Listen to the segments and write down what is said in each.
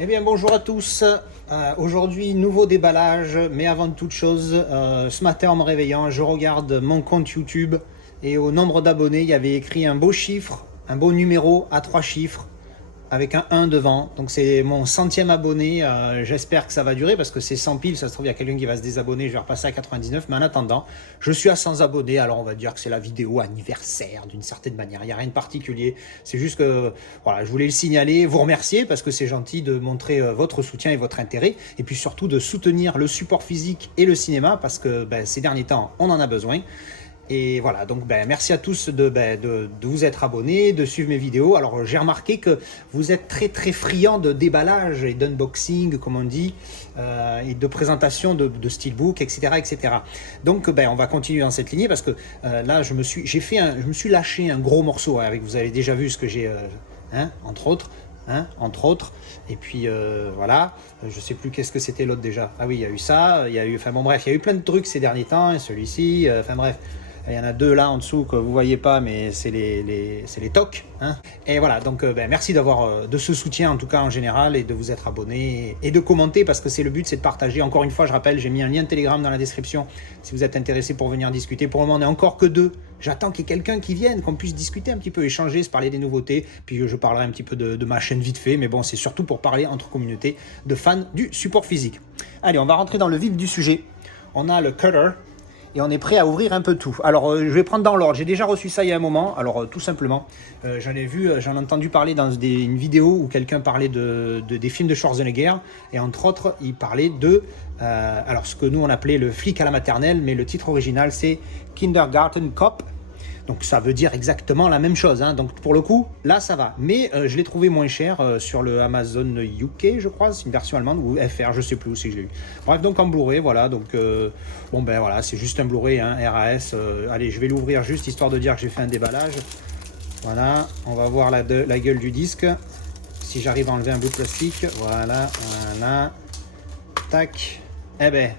Eh bien bonjour à tous. Aujourd'hui nouveau déballage, mais avant toute chose, ce matin en me réveillant, je regarde mon compte YouTube et au nombre d'abonnés, il y avait écrit un beau chiffre, un beau numéro à 3 chiffres avec un 1 devant. Donc c'est mon centième abonné. J'espère que ça va durer parce que c'est 100 piles. Ça se trouve, il y a quelqu'un qui va se désabonner. Je vais repasser à 99. Mais en attendant, je suis à 100 abonnés. Alors on va dire que c'est la vidéo anniversaire d'une certaine manière. Il n'y a rien de particulier. C'est juste que voilà, je voulais le signaler, vous remercier parce que c'est gentil de montrer votre soutien et votre intérêt. Et puis surtout de soutenir le support physique et le cinéma parce que ces derniers temps, on en a besoin. Et voilà, donc merci à tous de vous être abonnés, de suivre mes vidéos. Alors j'ai remarqué que vous êtes très très friands de déballage et d'unboxing, comme on dit, et de présentation de steelbook, etc., etc. Donc on va continuer dans cette lignée parce que là je me suis lâché un gros morceau, hein, avec, vous avez déjà vu ce que j'ai, entre autres. Entre autres, et puis voilà, je sais plus qu'est-ce que c'était l'autre déjà. Ah oui, il y a eu ça, il y a eu, enfin bon bref, il y a eu plein de trucs ces derniers temps, hein, celui-ci, enfin bref. Il y en a deux là en dessous que vous voyez pas, mais c'est les tocs. Hein. Et voilà, donc merci d'avoir de ce soutien en tout cas en général et de vous être abonné et de commenter parce que c'est le but, c'est de partager. Encore une fois, je rappelle, j'ai mis un lien de Telegram dans la description si vous êtes intéressé pour venir discuter. Pour le moment, on n'est encore que deux. J'attends qu'il y ait quelqu'un qui vienne, qu'on puisse discuter un petit peu, échanger, se parler des nouveautés. Puis je parlerai un petit peu de ma chaîne vite fait, mais bon, c'est surtout pour parler entre communautés de fans du support physique. Allez, on va rentrer dans le vif du sujet. On a le cutter. Et on est prêt à ouvrir un peu tout. Alors, je vais prendre dans l'ordre. J'ai déjà reçu ça il y a un moment. Alors, tout simplement, j'en ai entendu parler dans une vidéo où quelqu'un parlait des films de Schwarzenegger. Et entre autres, il parlait alors ce que nous on appelait le flic à la maternelle, mais le titre original c'est Kindergarten Cop. Donc ça veut dire exactement la même chose. Hein. Donc pour le coup, là ça va. Mais je l'ai trouvé moins cher sur le Amazon UK, je crois. C'est une version allemande ou FR, je sais plus où c'est que je l'ai eu. Bref, donc en Blu-ray, voilà. Donc voilà, c'est juste un Blu-ray, hein, RAS. Allez, je vais l'ouvrir juste histoire de dire que j'ai fait un déballage. Voilà, on va voir la gueule du disque. Si j'arrive à enlever un bout de plastique. Voilà. Tac. Eh ben,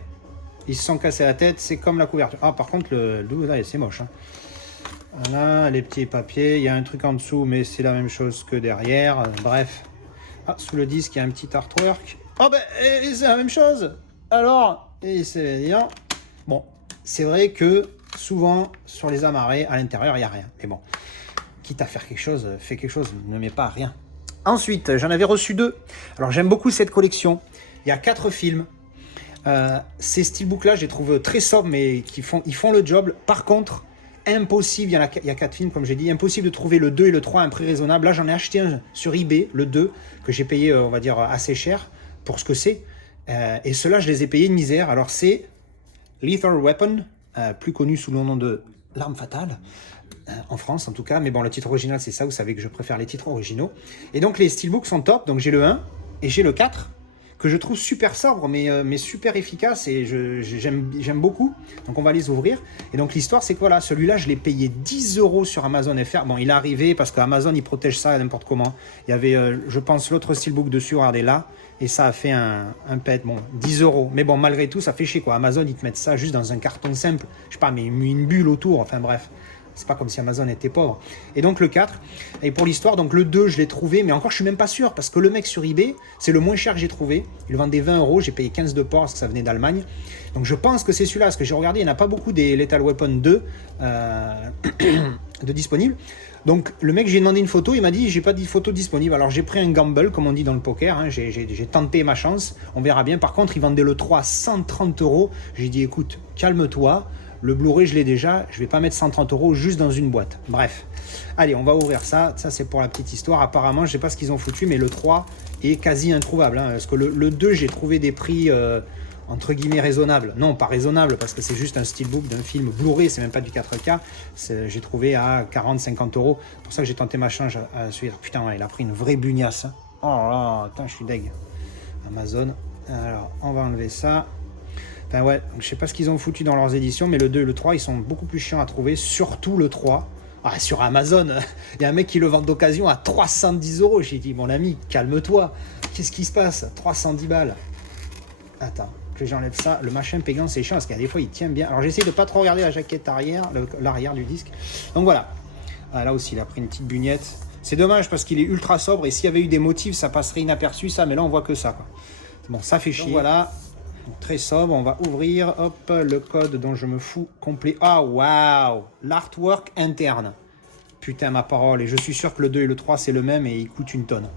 ils se sont cassés la tête. C'est comme la couverture. Ah, par contre, le double, là, c'est moche. Hein. Voilà, les petits papiers. Il y a un truc en dessous, mais c'est la même chose que derrière. Bref. Ah, sous le disque, il y a un petit artwork. Oh c'est la même chose. Alors, et c'est bien. Bon, c'est vrai que souvent, sur les amarrés, à l'intérieur, il n'y a rien. Mais bon, quitte à faire quelque chose, fais quelque chose. Ne mets pas rien. Ensuite, j'en avais reçu 2. Alors, j'aime beaucoup cette collection. Il y a 4 films. Ces steelbooks-là, je les trouve très sobres, mais ils font le job. Par contre, impossible, il y a 4 films comme j'ai dit, impossible de trouver le 2 et le 3 à un prix raisonnable. Là j'en ai acheté un sur eBay, le 2, que j'ai payé on va dire assez cher pour ce que c'est. Et ceux-là je les ai payés de misère. Alors c'est Lethal Weapon, plus connu sous le nom de L'arme fatale, en France en tout cas, mais bon le titre original c'est ça, vous savez que je préfère les titres originaux. Et donc les steelbooks sont top, donc j'ai le 1 et j'ai le 4 que je trouve super sobre, mais super efficace et j'aime beaucoup. Donc on va les ouvrir. Et donc l'histoire c'est que voilà, celui-là je l'ai payé 10 € sur Amazon FR. Bon, il est arrivé parce qu'Amazon il protège ça n'importe comment. Il y avait, je pense, l'autre steelbook dessus, regardez là, et ça a fait un pet. Bon, 10 €. Mais bon, malgré tout, ça fait chier quoi. Amazon ils te mettent ça juste dans un carton simple. Je sais pas, mais une bulle autour. Enfin bref. C'est pas comme si Amazon était pauvre. Et donc le 4, et pour l'histoire, donc le 2, je l'ai trouvé, mais encore je suis même pas sûr, parce que le mec sur eBay, c'est le moins cher que j'ai trouvé. Il le vendait 20 €, j'ai payé 15 de port parce que ça venait d'Allemagne. Donc je pense que c'est celui-là, parce que j'ai regardé, il n'y en a pas beaucoup des Lethal Weapon 2 de disponibles. Donc le mec, j'ai demandé une photo, il m'a dit j'ai pas de photo disponible. Alors j'ai pris un gamble, comme on dit dans le poker, hein. J'ai tenté ma chance, on verra bien. Par contre, il vendait le 3 à 130 €. J'ai dit écoute, calme-toi. Le Blu-ray, je l'ai déjà. Je vais pas mettre 130 € juste dans une boîte. Bref. Allez, on va ouvrir ça. Ça, c'est pour la petite histoire. Apparemment, je sais pas ce qu'ils ont foutu, mais le 3 est quasi introuvable. Hein, parce que le 2, j'ai trouvé des prix entre guillemets raisonnables. Non, pas raisonnables, parce que c'est juste un steelbook d'un film Blu-ray. C'est même pas du 4K. J'ai trouvé à 40-50 €. C'est pour ça que j'ai tenté ma chance à celui-là. Putain, ouais, il a pris une vraie bugnasse. Hein. Oh là là, putain, je suis deg. Amazon. Alors, on va enlever ça. Enfin ouais, je sais pas ce qu'ils ont foutu dans leurs éditions, mais le 2 et le 3, ils sont beaucoup plus chiants à trouver, surtout le 3. Ah, sur Amazon, il y a un mec qui le vend d'occasion à 310 €. J'ai dit, mon ami, calme-toi. Qu'est-ce qui se passe? 310 balles. Attends, que j'enlève ça. Le machin payant, c'est chiant, parce qu'il y a des fois, il tient bien. Alors j'essaie de pas trop regarder la jaquette arrière, l'arrière du disque. Donc voilà. Ah, là aussi, il a pris une petite bugnette. C'est dommage parce qu'il est ultra sobre et s'il y avait eu des motifs, ça passerait inaperçu ça, mais là on voit que ça, quoi. Bon, ça fait chier. Donc, voilà, très sobre, on va ouvrir, hop, le code dont je me fous complet. Ah, waouh, l'artwork interne. Putain, ma parole, et je suis sûr que le 2 et le 3 c'est le même et il coûte une tonne.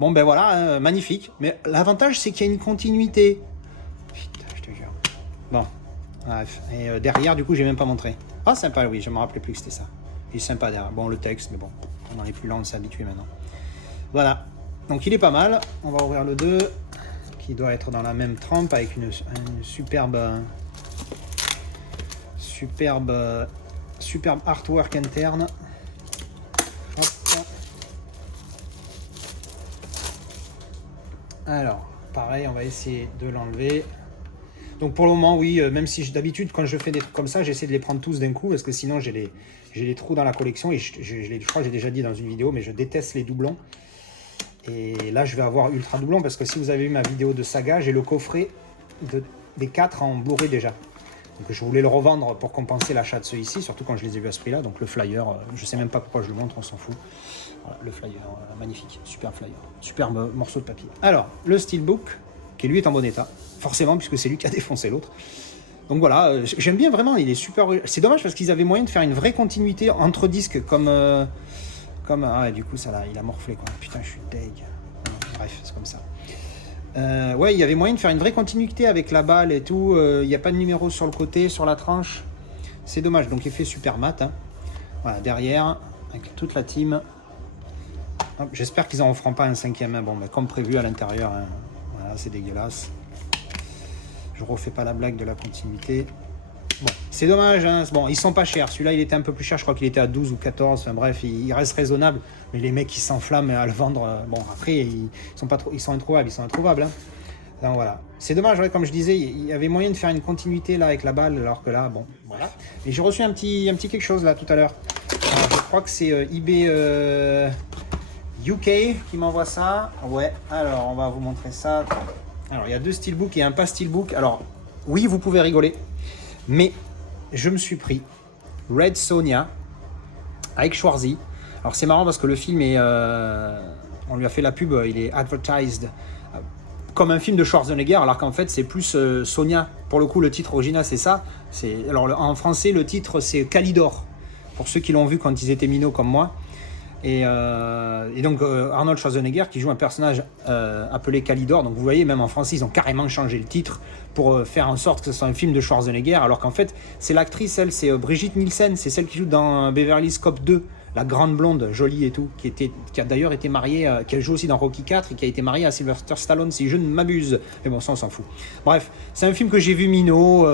Bon ben voilà, magnifique, mais l'avantage c'est qu'il y a une continuité. Putain, je te jure. Bon, bref, et derrière du coup j'ai même pas montré. Ah sympa, oui, je me rappelais plus que c'était ça. Il est sympa derrière, bon le texte, mais bon, on en est plus lent, on s'est habitué maintenant. Voilà, donc il est pas mal, on va ouvrir le 2, qui doit être dans la même trempe avec une superbe artwork interne. Hop. Alors, pareil, on va essayer de l'enlever. Donc pour le moment, oui, même si d'habitude, quand je fais des trucs comme ça, j'essaie de les prendre tous d'un coup, parce que sinon j'ai les trous dans la collection, et je crois que j'ai déjà dit dans une vidéo, mais je déteste les doublons. Et là, je vais avoir ultra doublon, parce que si vous avez vu ma vidéo de saga, j'ai le coffret des 4 en Blu-ray déjà. Donc je voulais le revendre pour compenser l'achat de ceux-ci, surtout quand je les ai vus à ce prix-là. Donc le flyer, je sais même pas pourquoi je le montre, on s'en fout. Voilà, le flyer, magnifique, super flyer, superbe morceau de papier. Alors, le steelbook, qui lui est en bon état, forcément, puisque c'est lui qui a défoncé l'autre. Donc voilà, j'aime bien vraiment, il est super... C'est dommage parce qu'ils avaient moyen de faire une vraie continuité entre disques, comme... Ah, du coup, ça là, il a morflé, quoi. Putain, je suis deg. Bref, c'est comme ça. Ouais, il y avait moyen de faire une vraie continuité avec la balle et tout. Il n'y a pas de numéro sur le côté, sur la tranche. C'est dommage, donc il fait super mat. Hein. Voilà, derrière, avec toute la team. J'espère qu'ils n'en referont pas un 5e. Hein. Bon, mais comme prévu à l'intérieur. Hein. Voilà, c'est dégueulasse. Je refais pas la blague de la continuité. Bon, c'est dommage, hein. Bon, ils sont pas chers. Celui-là, il était un peu plus cher. Je crois qu'il était à 12 ou 14. Enfin bref, il reste raisonnable. Mais les mecs, ils s'enflamment à le vendre. Bon, après, ils sont introuvables. Hein. Donc voilà. C'est dommage, ouais, comme je disais, il y avait moyen de faire une continuité là avec la balle, alors que là, bon, voilà. Et j'ai reçu un petit quelque chose là tout à l'heure. Je crois que c'est eBay UK qui m'envoie ça. Ouais, alors on va vous montrer ça. Alors, il y a 2 steelbooks et un pas steelbook. Alors, oui, vous pouvez rigoler. Mais je me suis pris Red Sonja avec Schwarzy. Alors c'est marrant parce que le film est... on lui a fait la pub, il est advertised comme un film de Schwarzenegger, alors qu'en fait c'est plus Sonia. Pour le coup, le titre original c'est ça. Alors en français, le titre c'est Calidor. Pour ceux qui l'ont vu quand ils étaient minots comme moi. Et donc Arnold Schwarzenegger qui joue un personnage appelé Calidor. Donc vous voyez, même en français, ils ont carrément changé le titre pour faire en sorte que ce soit un film de Schwarzenegger. Alors qu'en fait, c'est l'actrice, elle, c'est Brigitte Nielsen. C'est celle qui joue dans Beverly Hills Cop 2. La grande blonde, jolie et tout, qui a d'ailleurs été mariée, qui joue aussi dans Rocky 4 et qui a été mariée à Sylvester Stallone, si je ne m'abuse. Mais bon, ça, on s'en fout. Bref, c'est un film que j'ai vu minot.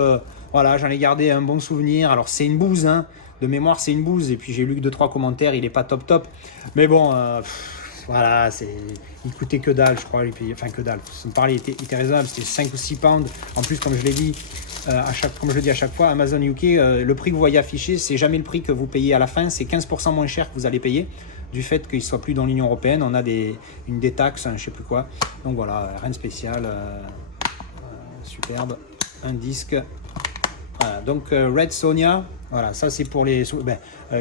Voilà, j'en ai gardé un bon souvenir. Alors, c'est une bouse, hein. De mémoire, c'est une bouse. Et puis, j'ai lu que 2-3 commentaires. Il est pas top. Mais bon, voilà, il coûtait que dalle, je crois. Enfin, que dalle. Ça me parlait, il était raisonnable. C'était 5 ou 6 pounds. En plus, comme je l'ai dit, comme je le dis à chaque fois, Amazon UK, le prix que vous voyez affiché, c'est jamais le prix que vous payez à la fin. C'est 15% moins cher que vous allez payer. Du fait qu'il ne soit plus dans l'Union Européenne. On a une détaxe, je ne sais plus quoi. Donc voilà, rien de spécial. Superbe. Un disque. Voilà, donc Red Sonja, voilà, ça c'est pour les...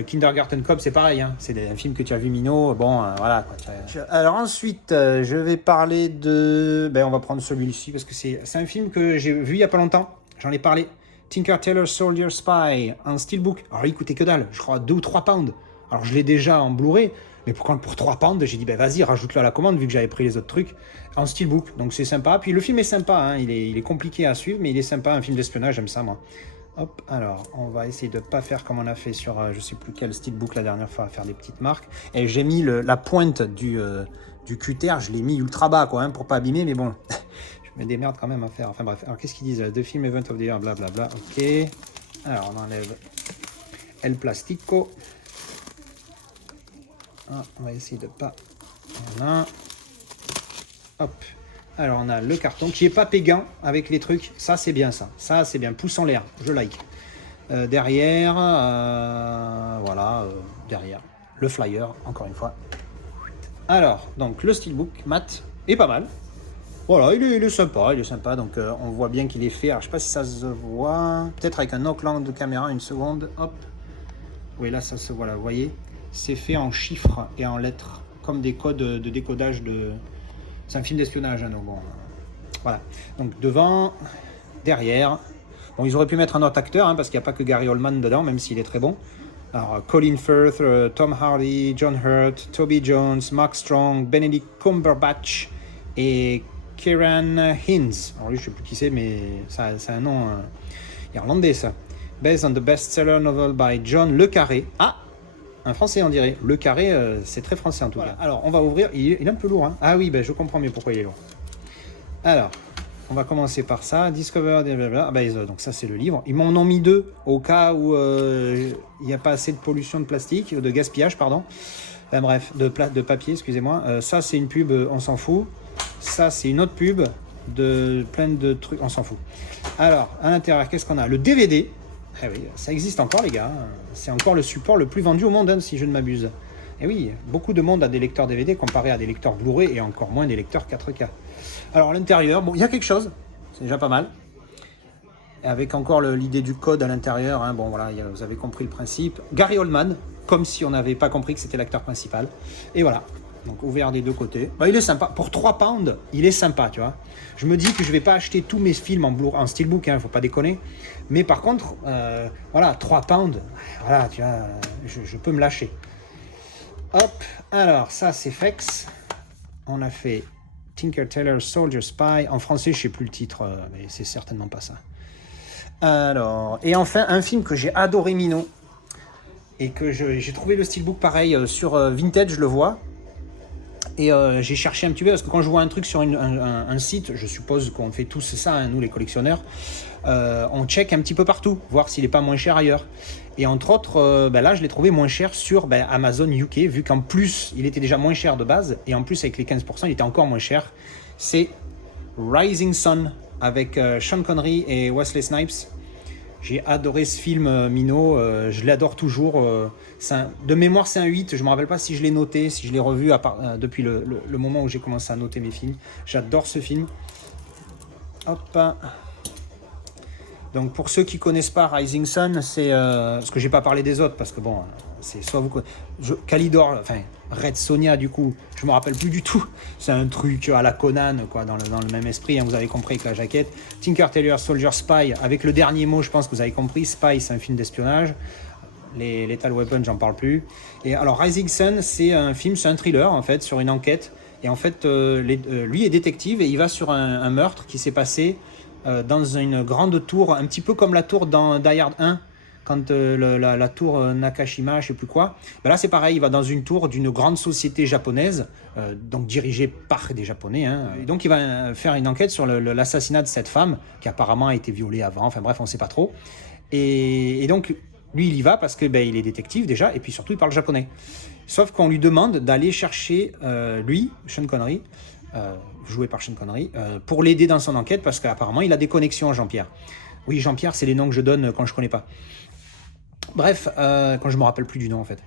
Kindergarten Cop, c'est pareil, hein, c'est un film que tu as vu minot, bon, voilà. Quoi, Alors ensuite, je vais parler de... on va prendre celui-ci, parce que c'est un film que j'ai vu il n'y a pas longtemps, j'en ai parlé. Tinker Tailor Soldier Spy, un steelbook. Alors il coûtait que dalle, je crois 2 ou 3 pounds. Alors je l'ai déjà en Blu-ray, mais pour 3 pounds, j'ai dit, vas-y, rajoute-le à la commande, vu que j'avais pris les autres trucs, en steelbook. Donc c'est sympa. Puis le film est sympa, hein, il est compliqué à suivre, mais il est sympa, un film d'espionnage, j'aime ça, moi. Hop, alors, on va essayer de ne pas faire comme on a fait sur, je sais plus quel steelbook la dernière fois, à faire des petites marques. Et j'ai mis la pointe du cutter, je l'ai mis ultra bas, quoi, hein, pour pas abîmer, mais bon, je me démerde quand même à faire. Enfin bref, alors qu'est-ce qu'ils disent? The film event of the year, blablabla, ok. Alors, on enlève El Plastico. Ah, on va essayer de pas... Voilà. Hop. Alors, on a le carton qui est pas pégant avec les trucs. Ça, c'est bien, ça. Ça, c'est bien. Pouce en l'air. Je like. Derrière, voilà, derrière. Le flyer, encore une fois. Alors, donc, le steelbook mat est pas mal. Voilà, il est sympa. Donc, on voit bien qu'il est fait. Alors, je sais pas si ça se voit. Peut-être avec un autre angle de caméra, une seconde. Hop. Oui, là, ça se voit, là, vous voyez. c'est fait en chiffres et en lettres, comme des codes de décodage de... C'est un film d'espionnage, hein, donc bon, voilà. Donc devant, derrière. Bon, ils auraient pu mettre un autre acteur, hein, parce qu'il n'y a pas que Gary Oldman dedans, même s'il est très bon. Alors, Colin Firth, Tom Hardy, John Hurt, Toby Jones, Mark Strong, Benedict Cumberbatch et Kieran Hines. Alors lui, je ne sais plus qui c'est, mais c'est un nom irlandais, ça. Based on the bestseller novel by John Le Carré. Ah, un français, on dirait. Le Carré, c'est très français en tout cas. Alors, on va ouvrir. Il est un peu lourd, hein. Ah oui, ben, je comprends mieux pourquoi il est lourd. Alors, on va commencer par ça. Discover, blablabla. Ah ben, donc ça, c'est le livre. Ils m'en ont mis 2 au cas où il n'y a pas assez de pollution de plastique, de gaspillage, pardon. Enfin, bref, de papier, excusez-moi. Ça, c'est une pub, on s'en fout. Ça, c'est une autre pub de plein de trucs, on s'en fout. Alors, à l'intérieur, qu'est-ce qu'on a? Le DVD. Ah oui, ça existe encore, les gars. C'est encore le support le plus vendu au monde, hein, si je ne m'abuse. Et oui, beaucoup de monde a des lecteurs DVD comparé à des lecteurs Blu-ray et encore moins des lecteurs 4K. Alors, à l'intérieur, bon, il y a quelque chose. C'est déjà pas mal. Avec encore l'idée du code à l'intérieur. Hein, bon, voilà, vous avez compris le principe. Gary Oldman, comme si on n'avait pas compris que c'était l'acteur principal. Et voilà. Donc ouvert des deux côtés. Bah, il est sympa. Pour 3 pounds, il est sympa, tu vois. Je me dis que je vais pas acheter tous mes films en steelbook, hein, faut pas déconner. Mais par contre, voilà, 3 pounds, voilà, tu vois, je peux me lâcher. Hop, alors ça c'est Fex. On a fait Tinker Tailor Soldier Spy. En français, je sais plus le titre, mais c'est certainement pas ça. Alors, et enfin, un film que j'ai adoré, Mino. Et que j'ai trouvé le steelbook pareil sur Vintage, je le vois. Et j'ai cherché un petit peu, parce que quand je vois un truc sur un site, je suppose qu'on fait tous ça, hein, nous les collectionneurs, on check un petit peu partout, voir s'il n'est pas moins cher ailleurs. Et entre autres, là je l'ai trouvé moins cher sur Amazon UK, vu qu'en plus il était déjà moins cher de base, et en plus avec les 15% il était encore moins cher. C'est Rising Sun, avec Sean Connery et Wesley Snipes. J'ai adoré ce film, Mino, je l'adore toujours. De mémoire, c'est un 8. Je ne me rappelle pas si je l'ai noté, si je l'ai revu depuis le moment où j'ai commencé à noter mes films. J'adore ce film. Hop. Donc, pour ceux qui ne connaissent pas Rising Sun, c'est. Parce que je n'ai pas parlé des autres, parce que bon, c'est soit vous connaissez. Calidor, enfin, Red Sonja, du coup, je me rappelle plus du tout. C'est un truc à la Conan, quoi, dans le même esprit, hein, vous avez compris avec la jaquette. Tinker Tailor Soldier Spy, avec le dernier mot, je pense que vous avez compris. Spy, c'est un film d'espionnage. Les Lethal Weapon, j'en parle plus. Et alors, Rising Sun, c'est un film, c'est un thriller, en fait, sur une enquête. Et en fait, lui est détective et il va sur un meurtre qui s'est passé dans une grande tour, un petit peu comme la tour dans Die Hard 1, quand la tour Nakashima, je sais plus quoi. Ben là, c'est pareil, il va dans une tour d'une grande société japonaise, donc dirigée par des Japonais. Hein, et donc, il va faire une enquête sur l'assassinat de cette femme, qui apparemment a été violée avant. Enfin bref, on ne sait pas trop. Et donc, lui, il y va parce que il est détective déjà, et puis surtout, il parle japonais. Sauf qu'on lui demande d'aller chercher lui, Sean Connery, joué par Sean Connery, pour l'aider dans son enquête, parce qu'apparemment, il a des connexions, Jean-Pierre. Oui, Jean-Pierre, c'est les noms que je donne quand je ne connais pas. Bref, quand je me rappelle plus du nom en fait.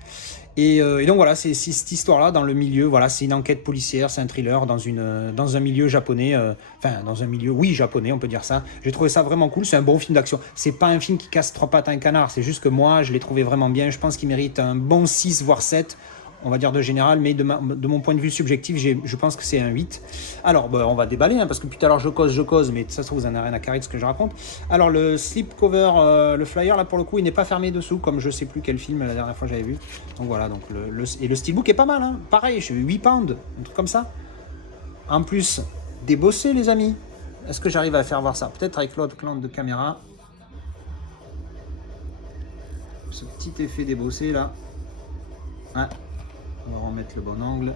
Et donc voilà, c'est cette histoire-là dans le milieu. Voilà, c'est une enquête policière, c'est un thriller dans un milieu japonais. Enfin, dans un milieu, oui, japonais, on peut dire ça. J'ai trouvé ça vraiment cool. C'est un bon film d'action. C'est pas un film qui casse 3 pattes à un canard. C'est juste que moi, je l'ai trouvé vraiment bien. Je pense qu'il mérite un bon 6 voire 7. On va dire de général, mais de mon point de vue subjectif, je pense que c'est un 8. Alors, on va déballer, hein, parce que tout à l'heure je cause, mais ça se trouve, vous en avez rien à carrer de ce que je raconte. Alors, le slipcover, le flyer, là, pour le coup, il n'est pas fermé dessous, comme je sais plus quel film la dernière fois j'avais vu. Donc voilà, donc et le steelbook est pas mal, hein. Pareil, je suis 8 pounds, un truc comme ça. En plus, débossé, les amis. Est-ce que j'arrive à faire voir ça? Peut-être avec l'autre clan de caméra. Ce petit effet débossé, là. Ouais. On va remettre le bon angle.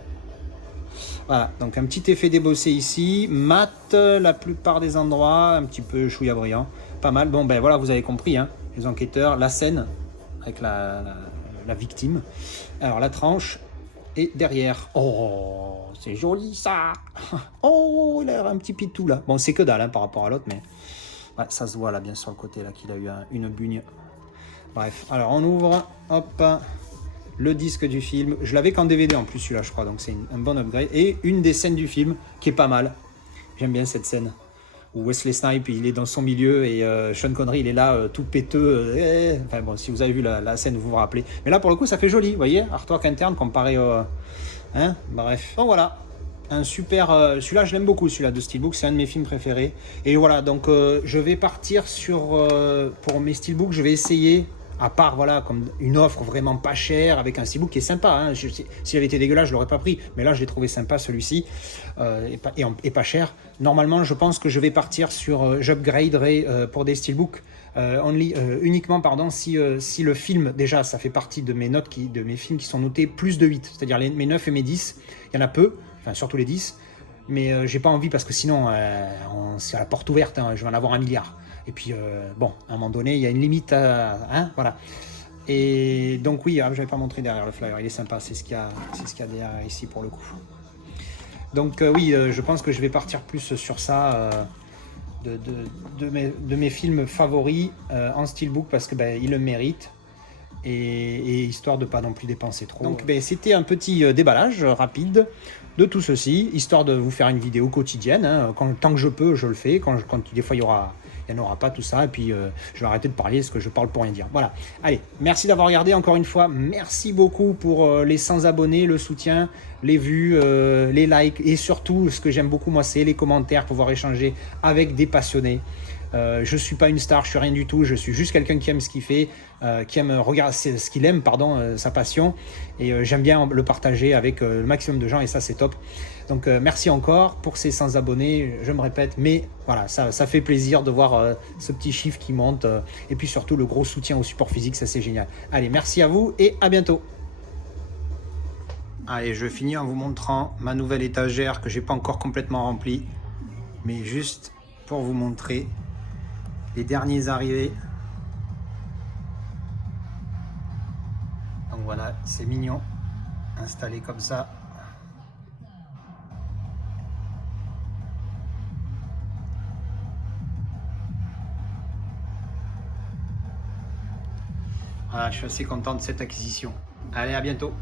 Voilà, donc un petit effet débossé ici, mat la plupart des endroits, un petit peu chouïa brillant, pas mal. Bon ben voilà, vous avez compris, hein, les enquêteurs, la scène avec la victime. Alors la tranche et derrière. Oh, c'est joli ça. Oh, il a l'air un petit pitou là. Bon, c'est que dalle hein, par rapport à l'autre, mais ouais, ça se voit là bien sur le côté là qu'il a eu une bugne. Bref, alors on ouvre, hop. Le disque du film, je l'avais qu'en DVD en plus celui-là je crois, donc c'est un bon upgrade, et une des scènes du film qui est pas mal, j'aime bien cette scène où Wesley Snipes il est dans son milieu et Sean Connery il est là tout péteux. Enfin bon, si vous avez vu la scène, vous vous rappelez. Mais là pour le coup ça fait joli, vous voyez, artwork interne comparé au... Hein, bref. Donc voilà, un super... celui-là je l'aime beaucoup, celui-là de Steelbook, c'est un de mes films préférés. Et voilà, donc je vais partir sur... pour mes Steelbook, je vais essayer... À part, voilà, comme une offre vraiment pas chère, avec un steelbook qui est sympa. Hein. S'il avait été dégueulasse, je l'aurais pas pris. Mais là, je l'ai trouvé sympa, celui-ci, et pas cher. Normalement, je pense que je vais partir sur... j'upgraderai pour des steelbooks uniquement, pardon, si le film, déjà, ça fait partie de mes notes, de mes films qui sont notés plus de 8. C'est-à-dire mes 9 et mes 10. Il y en a peu, enfin, surtout les 10. Mais j'ai pas envie, parce que sinon, c'est à la porte ouverte. Hein, je vais en avoir 1 milliard. Et puis, bon, à un moment donné, il y a une limite à... Hein, voilà. Et donc, oui, je n'avais pas montré derrière le flyer. Il est sympa, c'est ce qu'il y a derrière ici, pour le coup. Donc, oui, je pense que je vais partir plus sur ça, de mes films favoris en steelbook, parce que il le mérite. Et histoire de pas non plus dépenser trop. Donc c'était un petit déballage rapide de tout ceci, histoire de vous faire une vidéo quotidienne. Hein. Tant que je peux, je le fais. Quand des fois il n'y en aura pas, tout ça. Et puis je vais arrêter de parler parce que je parle pour rien dire. Voilà. Allez, merci d'avoir regardé encore une fois. Merci beaucoup pour les 100 abonnés, le soutien, les vues, les likes. Et surtout, ce que j'aime beaucoup, moi, c'est les commentaires, pouvoir échanger avec des passionnés. Je suis pas une star, je suis rien du tout, je suis juste quelqu'un qui aime ce qu'il fait, qui aime regarder ce qu'il aime, pardon, sa passion, et j'aime bien le partager avec le maximum de gens, et ça c'est top. Donc merci encore pour ces 100 abonnés, je me répète, mais voilà, ça fait plaisir de voir ce petit chiffre qui monte, et puis surtout le gros soutien au support physique, ça c'est génial. Allez, merci à vous et à bientôt. Allez, je finis en vous montrant ma nouvelle étagère que j'ai pas encore complètement remplie, mais juste pour vous montrer les derniers arrivés. Donc voilà, c'est mignon, installé comme ça. Voilà, je suis assez content de cette acquisition. Allez, à bientôt.